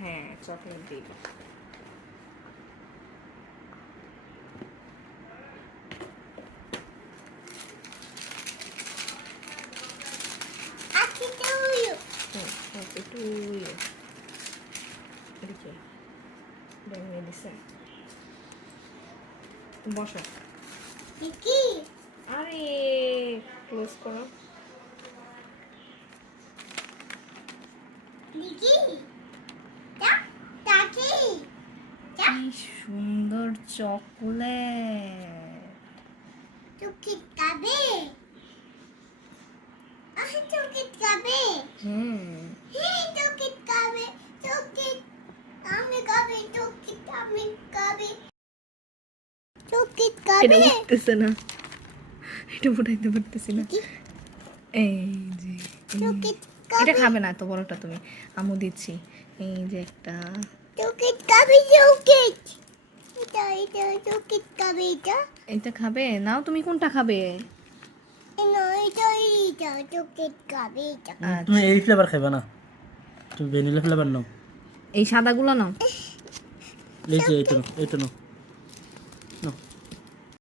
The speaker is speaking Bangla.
হ্যাঁ চকলেট দিই আজকে তো হলো হুম, happy to you. এদিকে ভেঙে দিছে বসো কি আরে ক্লোজ করো লিখি সুন্দর চকলেট। চুকি খাবে? আহ খাবে? হুম। হে খাবে? চুকি আমি খাবে চুকি আমি খাবে? চুকি এটা উঠতেছে না। এটা উঠাইতে পারতেছি না। এই যে। এটা খাবে? খাবে না তো বড়টা তুমি। আমু দিচ্ছি। এই যে একটা চুকি খাবে চুকি এটা এটা চুকি খাবে এটা? এটা খাবে? নাও তুমি কোনটা খাবে? এটা তুমি এই ফ্লেভার খাবে না। তুমি ভ্যানিলা ফ্লেভার নাও। এই সাদাগুলো নাও। এই যে এইটা নাও এইটা নাও।